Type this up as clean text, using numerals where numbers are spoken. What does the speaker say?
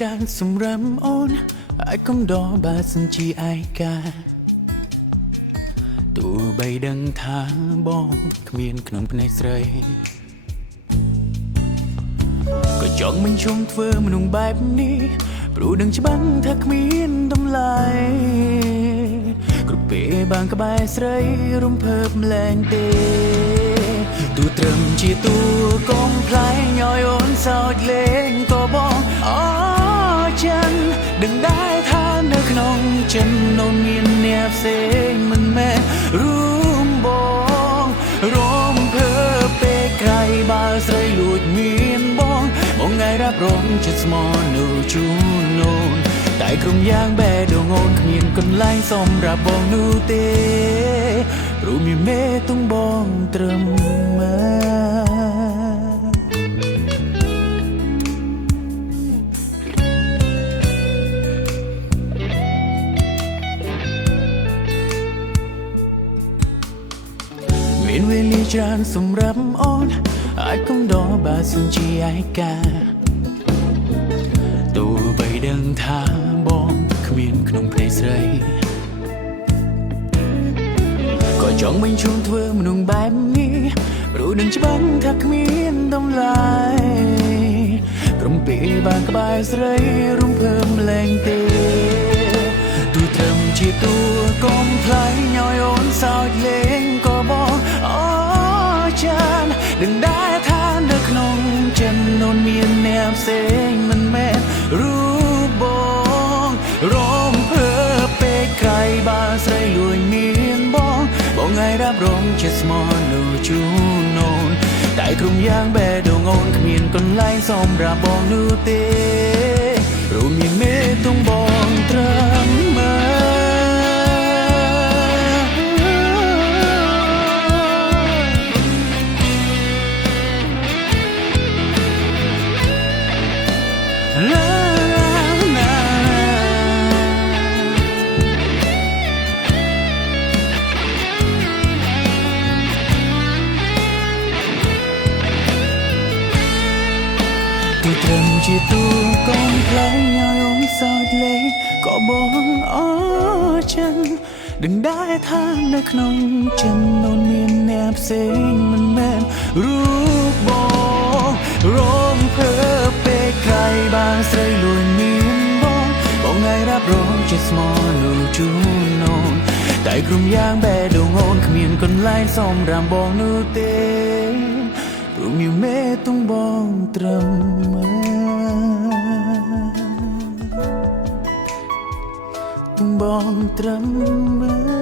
ច្រើនសម្រាប់អូនហើយកុំដកបើសិនជាឯកាទោះបីដឹងថាបងគ្មានក្នុងភ្នែកស្រីក៏ចង់មិនជុំធ្វើមនុស្សបែបនេះព្រោះដឹងច្បាស់ថាគ្មានតម្លៃគ្រប់ពេលបានក្បែរស្រីរំភើបម្លែងទេទូត្រឹមជាតួកុំផ្លែងឲ្យអូនសោចលេងក៏បងអចិនដឹងដែរថានៅក្នុងចិនអូនមានអ្នកផ្សេងមិនមែនរួមបងរំភើបពេលក្រៃបើស្រីលួចមានបងថ្ងៃរាប់រងចិត្តស្មោះនៅជួនអូនតែក្រុមយ៉ាងបែដងអូនគ្មានកន្លែងសម្រាប់បងនោះទេព្រោះមានមេទុំបងត្រឹមមានវេលាច្រើនសម្រាប់អូនហើយកុំដកបើសិនជាឯកាទោះបីដឹងថាបងគ្មានក្នុងភ្នែកស្រីក៏ចង់មិនជុំធ្វើមនុស្សបែបនេះព្រោះដឹងច្បាស់ថាគ្មានតម្លៃក្រុមពេលបានក្បែរស្រីរំភើបម្លែងទេទូត្រឹមជាតួកុំផ្លែងឲ្យអូនសោចលេងក៏បងចានដឹងដែរថានៅក្នុងចិនអូនមានអ្នកផ្សេងមិនមែនរូបបងរំភើបពេលក្រៃបើស្រីលួចមានបងថ្ងៃរាប់រងជាស្មោះនៅជួនអូនតែក្រុមយ៉ាងបែដងអូនគ្មានកន្លែងសម្រាប់បងនោះទេរួមមានមេទុំបងត្រឹមមើទូត្រឹមជាតួកុំផ្លែងឲ្យអូនសោចលេងក៏បងចិនដឹងដែរថានៅក្នុងចិនអូនមានអ្នកផ្សេងមិនមែនរូបបងរំភើបពេលក្រៃបានស្រីលួចមានបងថ្ងៃរាប់រងជាស្មោះនៅជួនអូនតែក្រុមយ៉ាងបែដងអូនគ្មានកន្លែងសម្រាប់បងនោះទេព្រោះមានមេទុំបងត្រឹមទុំបងត្រឹម